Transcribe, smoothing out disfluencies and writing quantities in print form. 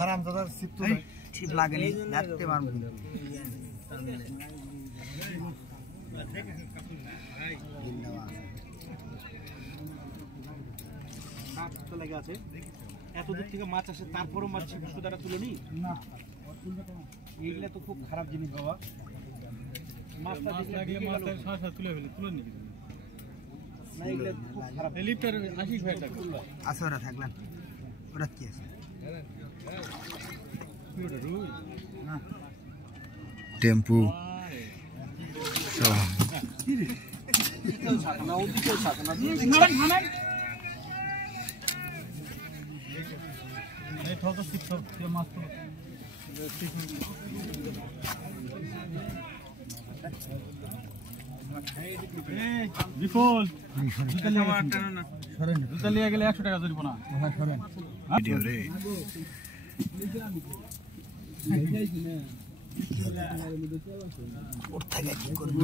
হারাম দাদার ঠিক লাগেনি লাগতে পারবো লেগে আছে এত দূর থেকে মাছ আসে তারপরও মাছ ছিপ দ্বারা তুলে নি না এইগুলা তো খুব খারাপ জিনিস বাবা মাছটা লাগলে মাছটা সাথে তুলে ফেলে তুলে নি না এইগুলা খুব খারাপ হেলিকপ্টার 80 টাকা আছে ওরা থাকলেন ওরা কি আছে না টেম্পু না ওদিকেও থাকে না এই ঠোকা শিখছো মাছ তো বিপুল জুতা লিয়ে গেলে 100 টাকা জরিমানা সরেন ভিডিও রে ওর থেকে কি করব